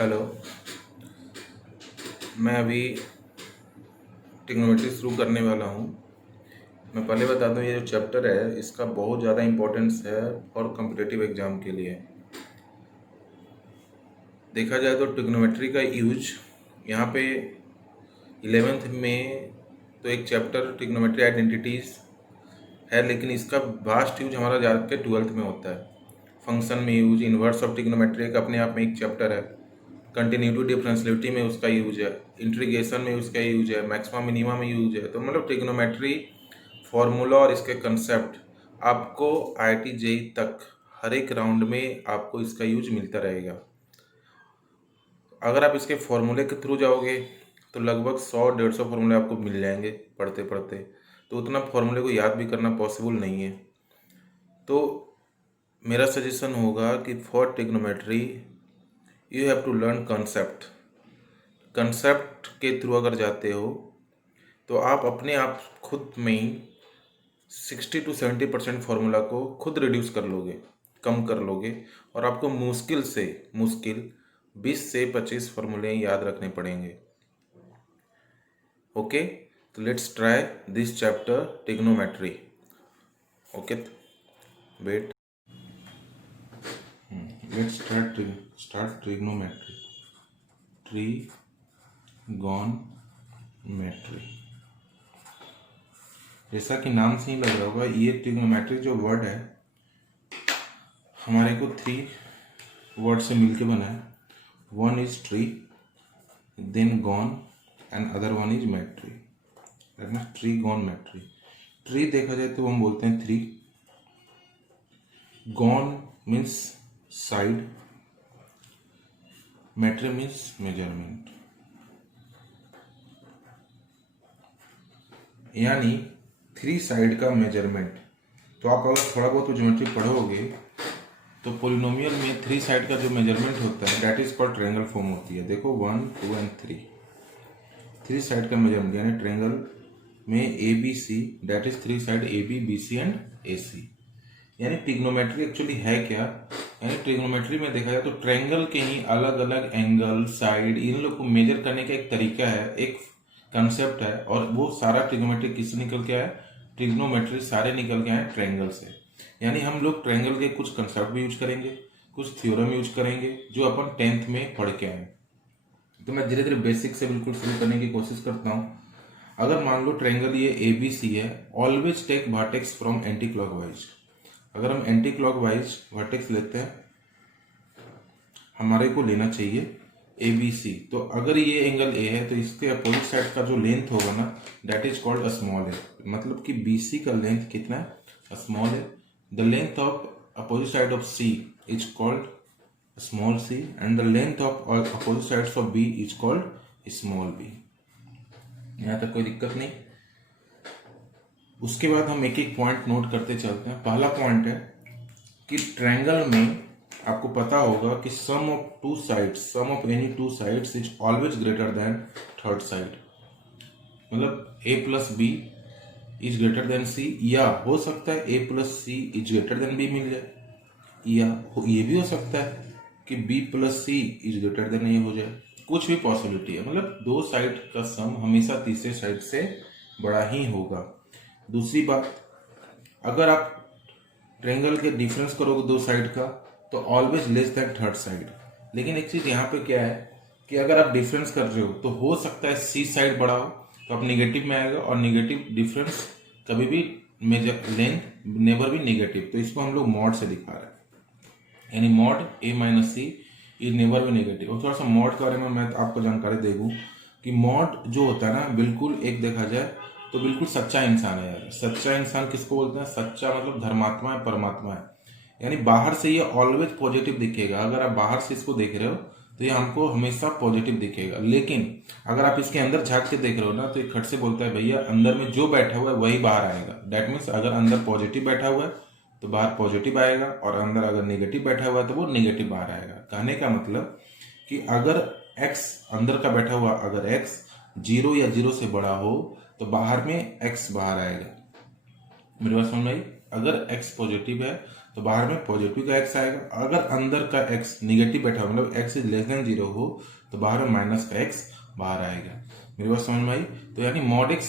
Hello. मैं अभी trigonometry शुरू करने वाला हूँ। मैं पहले बता दूँ, ये जो चैप्टर है इसका बहुत ज़्यादा इम्पोर्टेंस है और कॉम्पिटिटिव एग्ज़ाम के लिए। देखा जाए तो ट्रिग्नोमेट्री का यूज यहाँ पे 11th में तो एक चैप्टर ट्रिग्नोमेट्री आइडेंटिटीज़ है, लेकिन इसका वास्ट यूज हमारा जाकर 12th में होता है। फंक्शन में यूज, इन्वर्स ऑफ ट्रिग्नोमेट्री एक अपने आप में एक चैप्टर है। कंटिन्यूटी डिफरेंशियलिटी में उसका यूज है, इंटीग्रेशन में उसका यूज है, मैक्सिमा मिनिमा में यूज है। तो मतलब ट्रिग्नोमेट्री फॉर्मूला और इसके कंसेप्ट आपको IIT JEE तक हर एक राउंड में आपको इसका यूज मिलता रहेगा। अगर आप इसके फॉर्मूले के थ्रू जाओगे तो लगभग 100-150 फॉर्मूले आपको मिल जाएंगे पढ़ते पढ़ते। तो उतना फॉर्मूले को याद भी करना पॉसिबल नहीं है। तो मेरा सजेशन होगा कि for trigonometry you have to learn concept के थ्रू अगर जाते हो तो आप अपने आप खुद में ही 60-70% फार्मूला को खुद रिड्यूस कर लोगे, कम कर लोगे, और आपको मुश्किल से मुश्किल 20 से 25 फार्मूले याद रखने पड़ेंगे। ओके, तो let's try this chapter trigonometry. Okay, wait, let's start trigonometry. Trigonometry, जैसा कि नाम से ही लग रहा होगा, ये ट्रिग्नोमेट्री जो वर्ड है हमारे को 3 वर्ड से मिलके बना है। One is tri, then gon, and other one is metry. Trigonometry. Tri देखा जाए तो हम बोलते हैं 3, gon means side, metry means measurement. यानी 3 साइड का मेजरमेंट। तो आप अगर थोड़ा बहुत ज्योमेट्री पढ़ोगे तो पोलिनोमियल में 3 साइड का जो मेजरमेंट होता है that is called triangle form होती है। देखो 1, 2 एंड 3 साइड का मेजरमेंट, यानी ट्रायंगल में ABC that is 3 side AB, BC and AC। यानी ट्रिग्नोमेट्री एक्चुअली है क्या? यानी ट्रिग्नोमेट्री में देखा जाए तो ट्रायंगल के ही अलग अलग एंगल, साइड, इन लोग को मेजर करने का एक तरीका है, एक कंसेप्ट है। और वो सारा ट्रिग्नोमेट्री किससे निकल के आया? ट्रिग्नोमेट्री सारे निकल के आए ट्रायंगल से। यानी हम लोग ट्रायंगल के कुछ कंसेप्ट भी यूज करेंगे, कुछ थ्योरम यूज करेंगे जो अपन 10th में पढ़ के आए। तो मैं धीरे धीरे बेसिक से बिल्कुल शुरू करने की कोशिश करता हूँ। अगर मान लो ट्रायंगल ये ABC है, always take vertex from anti clockwise. अगर हम एंटी क्लॉकवाइज वर्टेक्स लेते हैं, हमारे को लेना चाहिए ABC। तो अगर ये एंगल A है तो इसके अपोजिट साइड का जो लेंथ होगा ना दैट इज कॉल्ड स्मॉल है। मतलब कि BC का लेंथ कितना है? स्मॉल है। The length of opposite side of C is called small c, and the length of opposite sides of B is called small b। यहाँ तक कोई दिक्कत नहीं। उसके बाद हम एक एक पॉइंट नोट करते चलते हैं। पहला पॉइंट है कि ट्रायंगल में आपको पता होगा कि sum of any 2 sides is always greater than third side. मतलब A plus B is greater than C, या हो सकता है A plus C is greater than B मिल जाए, या ये भी हो सकता है कि B plus C is greater than ये हो जाए। कुछ भी पॉसिबिलिटी है। मतलब 2 साइड का सम हमेशा तीसरे साइड से बड़ा ही होगा। दूसरी बात, अगर आप ट्रायंगल के डिफरेंस करोगे 2 साइड का तो always less than third side. लेकिन एक चीज यहाँ पे क्या है कि अगर आप डिफरेंस कर रहे हो तो हो सकता है C साइड बड़ा हो तो आप निगेटिव में आएगा, और निगेटिव डिफरेंस कभी भी मेजर लेंथ नेवर भी निगेटिव। तो इसको हम लोग मॉड से दिखा रहे हैं, यानी mod A minus C is never भी नेगेटिव। और थोड़ा सा मॉड के बारे में मैं आपको जानकारी दे दूं कि मॉड जो होता है ना, बिल्कुल एक देखा जाए तो बिल्कुल सच्चा इंसान है यार। सच्चा इंसान किसको बोलते हैं? सच्चा मतलब धर्मात्मा है, परमात्मा है। यानी बाहर से ये ऑलवेज पॉजिटिव दिखेगा। अगर आप बाहर से इसको देख रहे हो तो ये हमको हमेशा पॉजिटिव दिखेगा। लेकिन अगर आप इसके अंदर झांक के देख रहे हो ना तो ये खट से बोलता है भैया अंदर में जो बैठा हुआ है वही बाहर आएगा। दैट मीन्स अगर अंदर पॉजिटिव बैठा हुआ है तो बाहर पॉजिटिव आएगा, और अंदर अगर नेगेटिव बैठा हुआ है तो वो नेगेटिव बाहर आएगा। कहने का मतलब कि अगर x अंदर का बैठा हुआ, अगर x 0 या 0 से बड़ा हो तो बाहर में x बाहर आएगा। मेरी बात समझ में आई? अगर x पॉजिटिव है तो बाहर में पॉजिटिव का x आएगा। अगर अंदर का x निगेटिव बैठा हो, मतलब x इज लेस देन 0 हो, तो बाहर में माइनस का x बाहर आएगा। मेरी बात समझ में आई? तो यानी मॉड x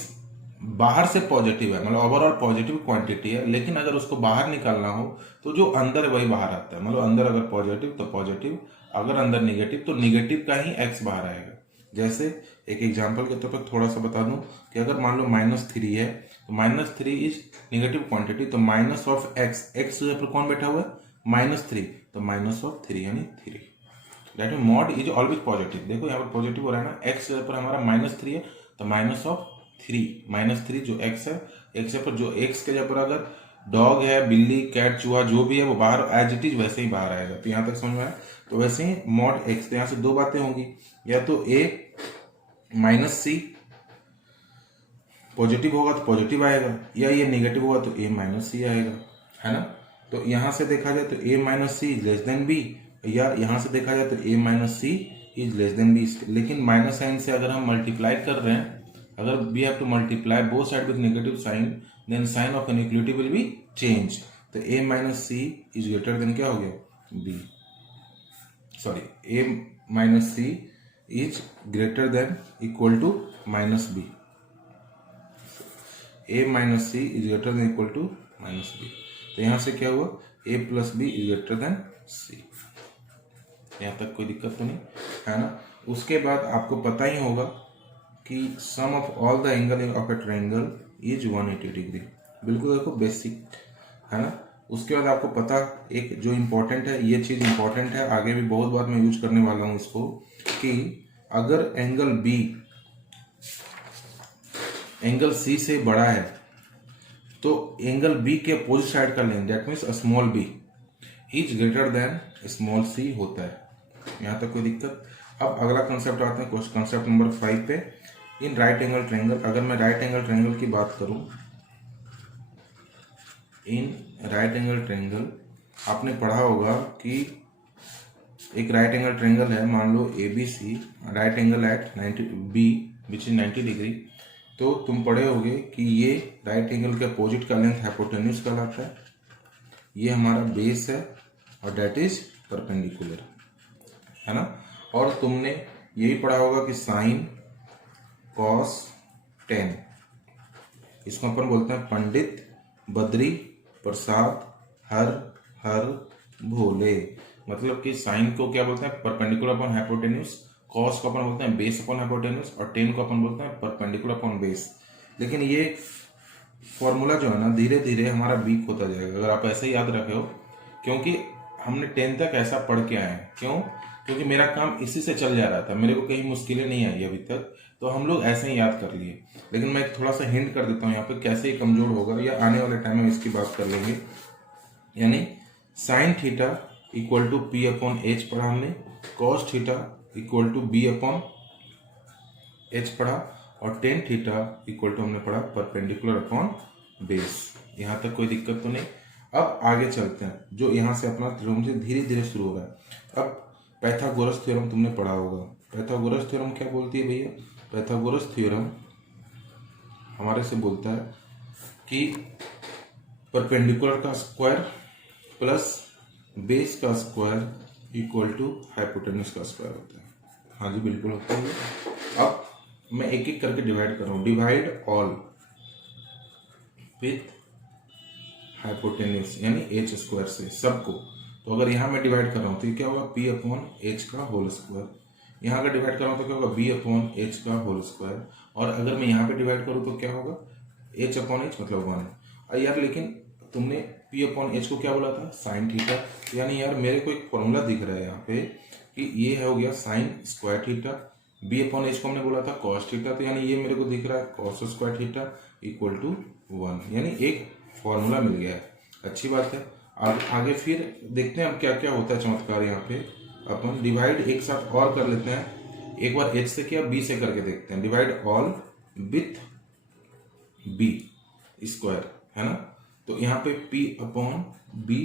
बाहर से पॉजिटिव है, मतलब ओवरऑल पॉजिटिव क्वांटिटी है, लेकिन अगर उसको बाहर निकालना हो तो जो अंदर है वही बाहर आता है। मतलब अंदर अगर पॉजिटिव तो पॉजिटिव, अगर अंदर निगेटिव तो निगेटिव का ही x बाहर आएगा। जैसे एक एग्जांपल के तौर पर थोड़ा सा बता दूं कि अगर मान लो -3 है, तो -3 इज निगेटिव क्वांटिटी, तो माइनस ऑफ x, x पर कौन बैठा हुआ है -3, तो माइनस ऑफ 3 यानी 3। That mean mod is always positive. देखो यहाँ पर पॉजिटिव हो रहा है ना, x पर हमारा -3 है तो माइनस ऑफ 3, -3 जो x है, x पर जो x के जगह पर अगर डॉग है, बिल्ली, कैट, चूहा जो भी है वो बाहर एज इट इज वैसे ही बाहर आएगा। तो यहाँ तक समझ में आया? तो वैसे ही मॉड x, तो यहाँ से दो बातें होंगी, या तो a -c पॉजिटिव होगा तो पॉजिटिव आएगा, या ये नेगेटिव होगा तो a - c आएगा, है ना। तो यहां से देखा जाए तो a - c is less than b, या यहां से देखा जाए तो a - c is less than b। लेकिन माइनस साइन से अगर हम मल्टीप्लाई कर रहे हैं, अगर we have to multiply both side with negative sign, then sign of inequality will be change. तो a - c is greater than क्या हो गया b, sorry a - c is greater than equal to -b, a - c is greater than equal to -b। तो यहां से क्या हुआ, a + b is greater than c। यहां तक कोई दिक्कत तो नहीं है ना। उसके बाद आपको पता ही होगा कि sum of all the angle of a triangle is 180 degree. बिल्कुल देखो बेसिक है ना। उसके बाद आपको पता एक जो इम्पोर्टेंट है, ये चीज इंपॉर्टेंट है, आगे भी बहुत बार मैं यूज करने वाला हूं इसको, कि अगर एंगल बी एंगल सी से बड़ा है तो एंगल बी के अपोजिट साइड का length, that means small B is greater than small C होता है। यहां तक कोई दिक्कत? अब अगला कंसेप्ट आते हैं कंसेप्ट नंबर 5 पे। इन राइट एंगल ट्रायंगल, अगर मैं राइट एंगल ट्रायंगल की बात करूं, इन राइट एंगल ट्रायंगल आपने पढ़ा होगा कि एक राइट एंगल ट्रायंगल है, मान लो ABC, right angle at 90 B which is 90 degree. तो तुम पढ़े होगे कि ये राइट एंगल के अपोजिट का लेंथ हाइपोटेन्यूज कहलाता है, ये हमारा बेस है और डेट इज परपेंडिकुलर, है ना। और तुमने यही पढ़ा होगा कि साइन कॉस टेन, इसको अपन बोलते हैं पंडित, बद्री, प्रसाद, हर भोले। मतलब कि साइन को क्या बोलते हैं, परपेंडिकुलर अपॉन हाइपोटेन्यूज, कॉस को अपन बोलते हैं बेस अपॉन हाइपोटेन्यूज, और टेन को अपन बोलते हैं परपेंडिकुलर अपॉन बेस। लेकिन ये फॉर्मूला जो है ना धीरे धीरे हमारा वीक होता जाएगा अगर आप ऐसे याद रखे हो, क्योंकि हमने 10 तक ऐसा पढ़ के आए हैं। क्यों? क्योंकि मेरा काम इसी से चल जा रहा था, मेरे को कहीं मुश्किलें नहीं आई अभी तक, तो हम लोग ऐसे ही याद कर लिए। लेकिन मैं थोड़ा सा हिंट कर देता हूँ यहाँ पे कैसे ही कमजोर होगा, या आने वाले टाइम में इसकी बात कर लेंगे। यानी sine theta equal to P upon H पढ़ा हमने, cos theta equal to B upon H पढ़ा, और टेन थीटा इक्वल टू हमने पढ़ा परपेंडिकुलर अपॉन बेस। यहाँ तक कोई दिक्कत तो नहीं। अब आगे चलते हैं, जो यहाँ से अपना थ्योरम से धीरे धीरे शुरू हो रहा है। अब पाइथागोरस थ्योरम तुमने पढ़ा होगा। पाइथागोरस थ्योरम क्या बोलती है भैया? पाइथागोरस थ्योरम हमारे से बोलता है कि परपेंडिकुलर का स्क्वायर प्लस बेस का स्क्वायर इक्वल टू हाइपोटेन्यूज का स्क्वायर होता है। हाँ जी बिल्कुल होता है। अब मैं एक एक करके डिवाइड कर रहा हूँ। डिवाइड ऑल विथ हाइपोटेन्यूज यानी h स्क्वायर से सबको। तो अगर यहाँ मैं डिवाइड कर रहा हूँ तो ये क्या होगा P अपॉन H का होल स्क्वायर। यहाँ अगर डिवाइड कर रहा हूँ तो क्या होगा B अपॉन H का होल स्क्वायर। और अगर मैं यहाँ पे डिवाइड करूँ तो क्या होगा H अपॉन H मतलब 1। यार लेकिन तुमने P अपॉन H को क्या बोला था? Sine theta. यानी यार मेरे को एक फॉर्मूला दिख रहा है यहाँ पे कि ये हो गया sign square theta, B upon H को हमने बोला था कॉस थीटा, तो यानी ये मेरे को दिख रहा है cos square theta equal to 1। यानी एक फॉर्मूला मिल गया है, अच्छी बात है। आगे फिर देखते हैं अब क्या क्या होता है चमत्कार। यहाँ पे अपन डिवाइड एक साथ और कर लेते हैं। एक बार H से किया, B से करके देखते हैं। Divide all with B square, है ना। तो यहाँ पे P अपॉन B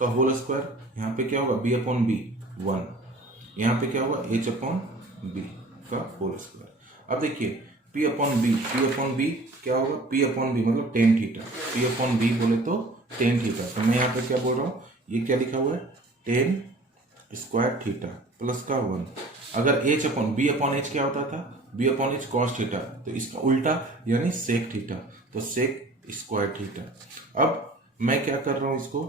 का होल स्क्वायर, यहाँ पे क्या होगा B अपॉन B 1, यहाँ पे क्या होगा H अपॉन B का होल स्क्वायर। अब देखिए P अपॉन B क्या होगा P अपॉन B मतलब tan theta. P upon B बोले तो टेन थीटा। तो मैं यहाँ पे क्या बोल रहा हूँ, ये क्या लिखा हुआ है, टेन स्क्वायर थीटा प्लस का 1। अगर H upon B upon H क्या होता था, B upon H cos theta, तो इसका उल्टा यानी सेक थीटा, तो सेक स्क्वायर थीटा। अब मैं क्या कर रहा हूँ, इसको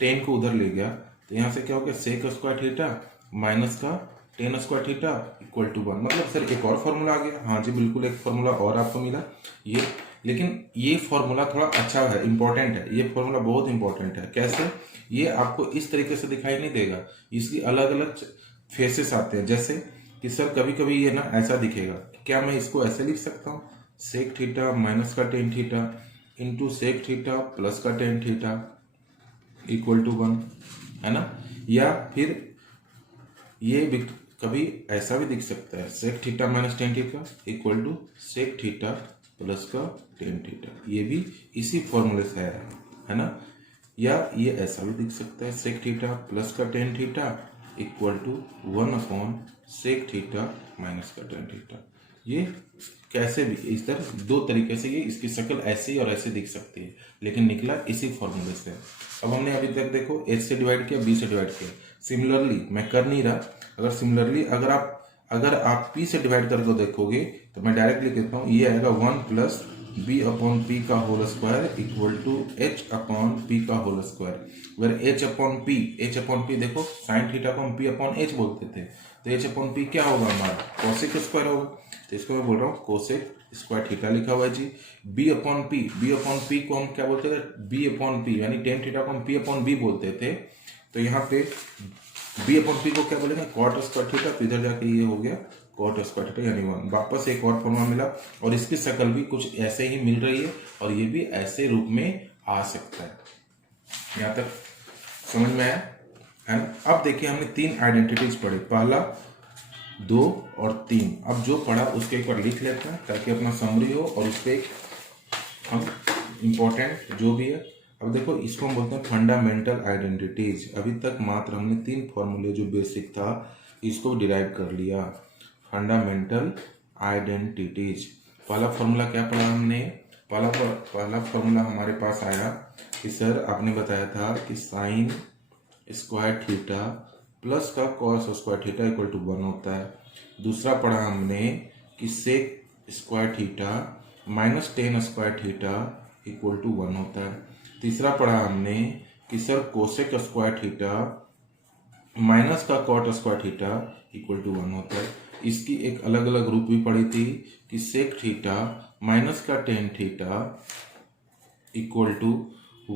टेन को उधर ले गया, तो यहाँ से क्या हो गया, सेक स्क्वायर थीटा माइनस का tan square theta equal to 1। मतलब सर एक और फॉर्मूला आ गया। हाँ जी बिल्कुल, एक फॉर्मूला और आपको मिला ये, लेकिन ये फॉर्मूला थोड़ा अच्छा है, इंपॉर्टेंट है। ये फॉर्मूला बहुत इंपॉर्टेंट है। कैसे, ये आपको इस तरीके से दिखाई नहीं देगा, इसकी अलग अलग फेसेस आते हैं। जैसे कि सर कभी कभी ये ना ऐसा दिखेगा, क्या मैं इसको ऐसे लिख सकता हूँ, सेक थीटा माइनस का tan theta into sec theta plus का टेन थीटा इक्वल टू 1, है ना। या फिर ये भी कभी ऐसा भी दिख सकता है, sec theta minus tan theta equal to sec theta plus का टेन थीटा, ये भी इसी फॉर्मूले से है ना। या ये ऐसा भी दिख सकता है, सेक थीटा प्लस का tan theta equal to 1 upon sec theta minus का टेन थीटा। ये कैसे भी इस तरह दो तरीके से ये इसकी शक्ल ऐसे ही और ऐसे दिख सकती है, लेकिन निकला इसी फॉर्मूले से। अब हमने अभी तक देखो एच से डिवाइड किया, बी से डिवाइड किया। सिमिलरली मैं कर नहीं रहा, अगर सिमिलरली अगर आप पी से डिवाइड करके देखोगे तो मैं डायरेक्टली कहता हूँ, ये आएगा 1 प्लस बी अपॉन पी का whole square equal to H upon P का whole square. Where H upon P देखो साइन थीटा को हम पी अपॉन एच बोलते थे, तो एच अपॉन पी क्या होगा हमारा, कोसेक स्क्वायर होगा। तो इसको मैं बोल रहा हूँ कोसेक स्क्वायर थीटा लिखा हुआ है जी। बी अपॉन पी को हम क्या बोलते थे, बी अपॉन पी, यानी टेन थीटा को हम पी अपॉन बी बोलते थे। तो यहाँ पे बी अपॉन पी को क्या बोलेंगे, कॉट स्क्वायर थीटा। तो इधर जाके ये हो गया कॉट स्क्वायर थीटा यानी 1। वापस एक और फॉर्मूला मिला, और इसकी शक्ल भी कुछ ऐसे ही मिल रही है, और ये भी ऐसे रूप में आ सकता है। यहाँ तक समझ में आया है ना। अब देखिए हमने तीन आइडेंटिटीज पढ़े, पहला 2 और 3। अब जो पढ़ा उसके एक बार लिख लेते हैं ताकि अपना समरी हो, और उस पर हम इम्पोर्टेंट जो भी है। अब देखो इसको हम बोलते हैं फंडामेंटल आइडेंटिटीज। अभी तक मात्र हमने 3 फॉर्मूले जो बेसिक था इसको डिराइव कर लिया, फंडामेंटल आइडेंटिटीज। पहला फॉर्मूला क्या पढ़ा हमने, पहला फॉर्मूला हमारे पास आया कि सर आपने बताया था कि साइन स्क्वायर थीटा प्लस का cos square theta equal to 1 होता है। दूसरा पढ़ा हमने कि sec square theta minus tan square theta equal to 1 होता है। तीसरा पढ़ा हमने कि sir cosec square theta minus का cot square theta equal to 1 होता है। इसकी एक अलग अलग रूप भी पढ़ी थी कि सेक थीटा माइनस का tan theta equal to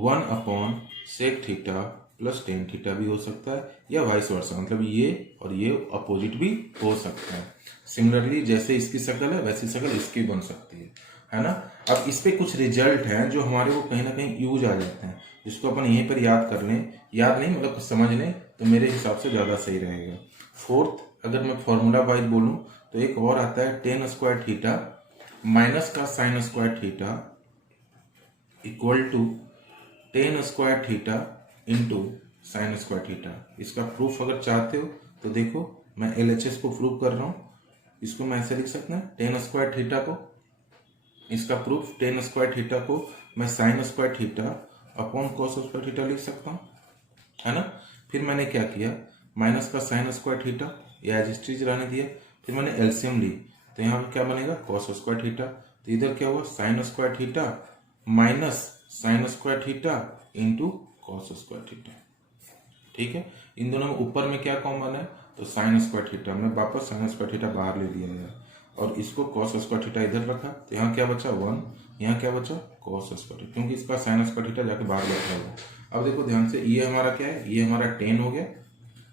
1 upon sec theta plus tan theta भी हो सकता है, या वाइस वर्सा, मतलब ये और ये अपोजिट भी हो सकता है। सिमिलरली जैसे इसकी शक्ल है वैसी शक्ल इसकी बन सकती है ना। अब इस पे कुछ रिजल्ट हैं जो हमारे को कहीं ना कहीं यूज आ जाते हैं, जिसको अपन यहीं पर याद कर लें, याद नहीं मतलब समझ लें, तो मेरे हिसाब से ज़्यादा सही रहेगा। फोर्थ, अगर मैं फॉर्मूला वाइज बोलूँ तो एक और आता है टेन स्क्वायर थीटा माइनस का sine square theta equal to tan square theta into sine square theta. इसका प्रूफ अगर चाहते हो तो देखो मैं LHS को प्रूव कर रहा हूँ। इसको मैं ऐसे लिख सकता हूँ, टेन स्क्वायर थीटा को, इसका प्रूफ टेन स्क्वायर थीटा को मैं sign square theta upon cos square theta लिख सकता हूँ, है ना। फिर मैंने क्या किया, माइनस का साइन स्क्वायर थीटा या एज इट इज रहने दिया, फिर मैंने एलसीएम ली, तो यहाँ पे क्या बनेगा कॉस स्क्वायर थीटा। तो इधर क्या हुआ sign square theta minus sign square theta into cos square theta. ठीक है, इन दोनों में ऊपर में क्या कॉमन है, तो साइन स्क्वायर थीटा में वापस साइन स्क्वायर थीटा बाहर ले लिया गया, और इसको कॉस स्क्वायर थीटा इधर रखा, तो यहाँ क्या बचा 1, यहाँ क्या बचा कॉस स्क्वायर थीटा, क्योंकि इसका साइन स्क्वायर थीटा जाके बाहर बैठा हुआ। अब देखो ध्यान से, ये हमारा क्या है, ये हमारा 10 हो गया,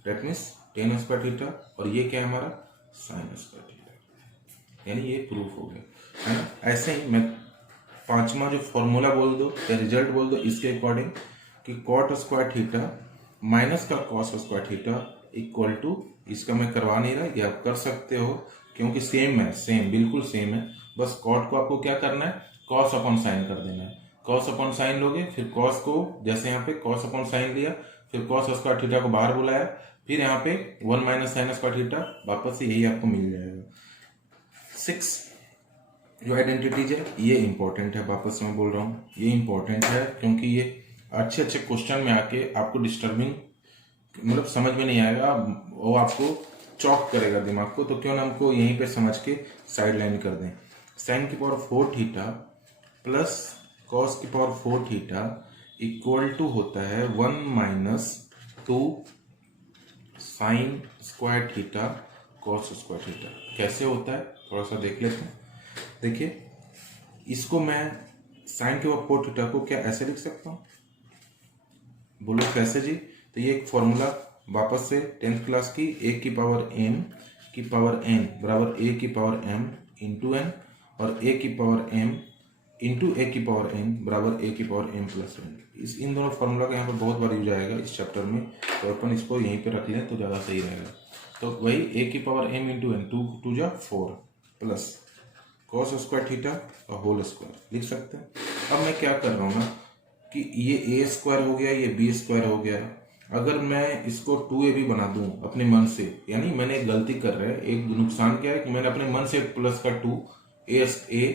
that means ten square theta, और ये क्या है हमारा साइन स्क्वायर थीटा, यानी ये प्रूफ हो गया, है ना। ऐसे ही मैं पांचवा जो फॉर्मूला बोल दो या रिजल्ट बोल दो इसके अकॉर्डिंग कि कॉट स्क्वायर थीटा माइनस का cos square theta equal to, इसका मैं करवा नहीं रहा, ये आप कर सकते हो क्योंकि सेम है, सेम बिल्कुल सेम है। बस कॉट को आपको क्या करना है, कॉस अपॉन साइन कर देना है। कॉस अपॉन साइन लोगे, फिर कॉस को जैसे यहाँ पे कॉस अपॉन साइन लिया, फिर कॉस स्क्वायर थीटा को बाहर बुलाया, फिर यहाँ पे 1 माइनस साइन स्क्वायर थीटा, वापस से यही आपको मिल जाएगा। 6 जो आइडेंटिटीज है ये इंपॉर्टेंट है, वापस मैं बोल रहा हूँ ये इंपॉर्टेंट है क्योंकि ये अच्छे अच्छे क्वेश्चन में आके आपको डिस्टर्बिंग मतलब समझ में नहीं आएगा, वो आपको चॉक करेगा दिमाग को, तो क्यों ना हमको यहीं पे समझ के साइड लाइन कर दें। साइन की पावर 4 थीटा प्लस कॉस की पावर 4 थीटा इक्वल टू होता है 1 minus 2 sine square theta cos square theta. कैसे होता है थोड़ा सा देख लेते हैं। देखिए इसको मैं साइन के पावर 4 थीटा को क्या ऐसे लिख सकता हूँ, बोलो कैसे जी? तो ये एक फॉर्मूला वापस से 10th क्लास की, ए की पावर एम की पावर एन बराबर ए की पावर एम इंटू एन, और ए की पावर एम इंटू ए की पावर एन बराबर ए की पावर एम प्लस एन। इन दोनों फार्मूला का यहाँ पर बहुत बार यूज आएगा इस चैप्टर में, तो अपन इसको यहीं पे रख लें तो ज़्यादा सही रहेगा। तो वही ए की पावर एम इंटू एन, 2 जा 4 प्लस कॉस स्क्वायर थीटा और होल स्क्वायर लिख सकते हैं। अब मैं क्या कर रहा हूँ ना कि ये ए स्क्वायर हो गया, ये बी स्क्वायर हो गया। अगर मैं इसको 2ab बना दूं अपने मन से, यानी मैंने एक गलती कर रहा है, एक नुकसान क्या है कि मैंने अपने मन से प्लस का 2 ए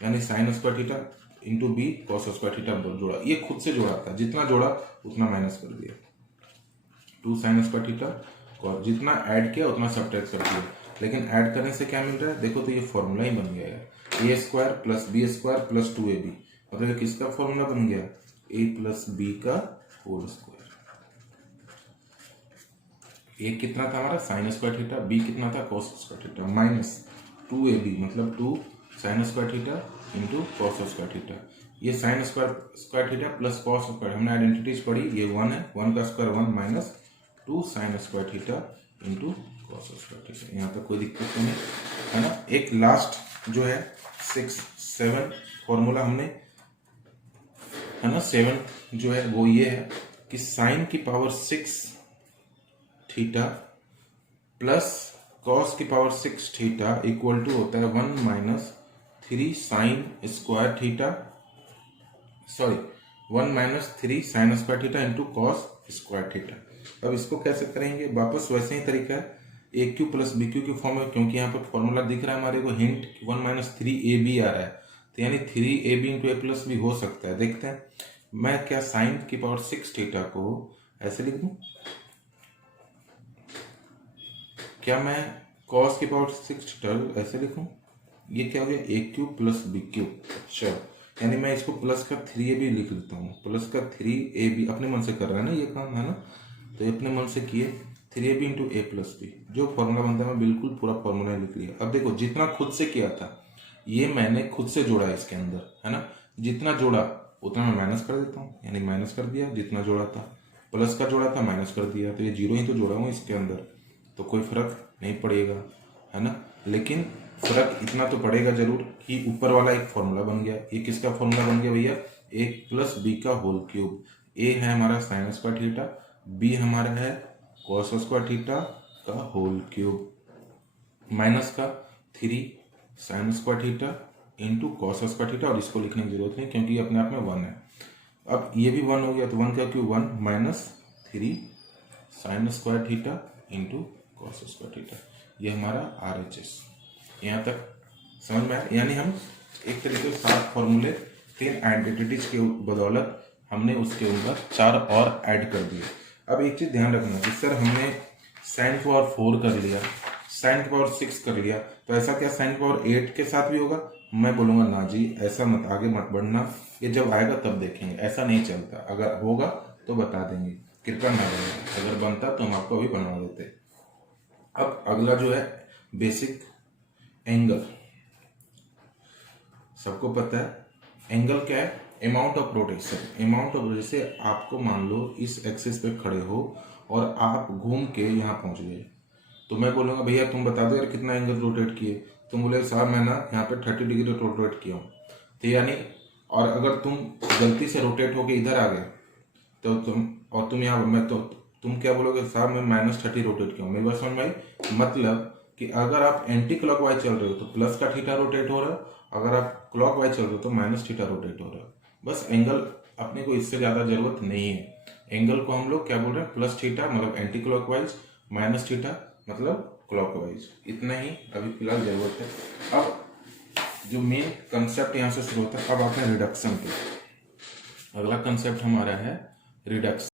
यानी sine square theta into B cos square theta जोड़ा, ये खुद से जोड़ा था, जितना जोड़ा उतना माइनस कर दिया। 2 साइन स्क्वायर थीटा, जितना ऐड किया उतना सब्ट्रैक्ट कर दिया। लेकिन ऐड करने से क्या मिल रहा है देखो, तो ये फॉर्मूला ही बन गया है, A square plus B square plus 2ab, मतलब किसका फॉर्मूला बन गया, ए प्लस बी का होल स्क्वायर। ए कितना था हमारा साइन स्क्वायर थीटा, बी कितना था cos square theta, minus 2ab मतलब 2 sine square theta into cos square theta. ये sine square theta plus cos square, हमने आइडेंटिटीज पढ़ी, ये 1 है, 1 का square 1 minus 2 sine square theta into cos square theta. यहाँ तक कोई दिक्कत तो नहीं है ना। एक लास्ट जो है 6-7 फॉर्मूला हमने है ना, 7 जो है वो ये है कि साइन की पावर 6 थीटा प्लस कॉस की पावर 6 थीटा इक्वल टू होता है 1 minus 3 sign square theta, sorry 1 minus 3 sign square theta into cos square theta. अब इसको कैसे करेंगे, वापस वैसे ही तरीका है, ए क्यू प्लस बी क्यू की फॉर्म में, क्योंकि यहाँ पर फॉर्मूला दिख रहा है हमारे को हिंट 1 माइनस 3ab आ रहा है, तो यानी 3ab इंटू ए प्लस बी हो सकता है। देखते हैं मैं क्या साइन की पावर 6 थीटा को ऐसे लिख दूं, क्या मैं कॉस की पावर 6 थीटा ऐसे लिखूं, ये क्या हो गया ए क्यू प्लस बी क्यू। अच्छा यानी मैं इसको प्लस का 3ab लिख लेता हूँ, प्लस का 3ab, अपने मन से कर रहा है ना ये काम है ना, तो अपने मन से किए 3ab इंटू ए प्लस बी, जो फॉर्मूला बनता है मैं बिल्कुल पूरा फॉर्मूला लिख लिया। अब देखो जितना खुद से किया था ये मैंने खुद से जोड़ा इसके अंदर है ना, जितना जोड़ा उतना मैं माइनस कर देता हूँ, यानी माइनस कर दिया, जितना जोड़ा था प्लस का जोड़ा था माइनस कर दिया, तो ये जीरो ही तो जोड़ा हूँ इसके अंदर, तो कोई फर्क नहीं पड़ेगा है ना। लेकिन फर्क इतना तो पड़ेगा जरूर कि ऊपर वाला एक फॉर्मूला बन गया। ये किसका फॉर्मूला बन गया भैया, ए प्लस बी का होल क्यूब। ए है हमारा साइन स्क्वायर थीटा, बी हमारा है कॉस स्क्वायर थीटा का होल क्यूब, माइनस का 3 sign square theta into cos square theta, और इसको लिखने की जरूरत नहीं क्योंकि अपने आप में 1 है। अब ये भी 1 हो गया, तो 1 का cube 1 minus 3 sign square theta into cos square theta, ये हमारा RHS। यहाँ तक समझ में आया, यानी हम एक तरीके से 7 फॉर्मूले 3 आइडेंटिटीज के बदौलत हमने उसके ऊपर 4 और ऐड कर दिए। अब एक चीज ध्यान रखना कि सर हमने साइन की पावर 4 कर लिया, साइन की पावर 6 कर लिया, तो ऐसा क्या साइन की पावर 8 के साथ भी होगा? मैं बोलूंगा ना जी, ऐसा मत, आगे मत बढ़ना, ये जब आएगा तब देखेंगे, ऐसा नहीं चलता। अगर होगा तो बता देंगे, कृपया ना बनना, अगर बनता तो हम आपको अभी बनवा देते। अब अगला जो है बेसिक एंगल, सबको पता है एंगल क्या है, amount of rotation. Amount of, जैसे आपको मान लो इस एक्सिस पे खड़े हो और आप घूम के यहाँ पहुंच गए, तो मैं बोलूंगा भैया तुम बता दो यार कितना एंगल रोटेट किए, तुम बोले साहब मैं ना यहाँ पे 30 डिग्री रोटेट किया हूँ, तो यानी, और अगर तुम गलती से रोटेट होके इधर आ गए तो तुम यहाँ, मैं तो तुम क्या बोलोगे, साहब मैं -30 रोटेट किया हूँ। मेरी बात समझ में आई? मतलब कि अगर आप एंटी क्लॉकवाइज चल रहे हो तो प्लस का थीटा रोटेट हो रहा है, अगर आप क्लॉकवाइज चल रहे हो तो माइनस थीटा रोटेट हो रहा है। बस एंगल, अपने को इससे ज्यादा जरूरत नहीं है। एंगल को हम लोग क्या बोल रहे हैं, प्लस थीटा मतलब एंटी क्लॉकवाइज, माइनस थीटा मतलब क्लॉकवाइज, इतना ही अभी फिलहाल जरूरत है। अब जो मेन कंसेप्ट यहाँ से शुरू होता है, अब आते हैं रिडक्शन पे। अगला कंसेप्ट हमारा है रिडक्स।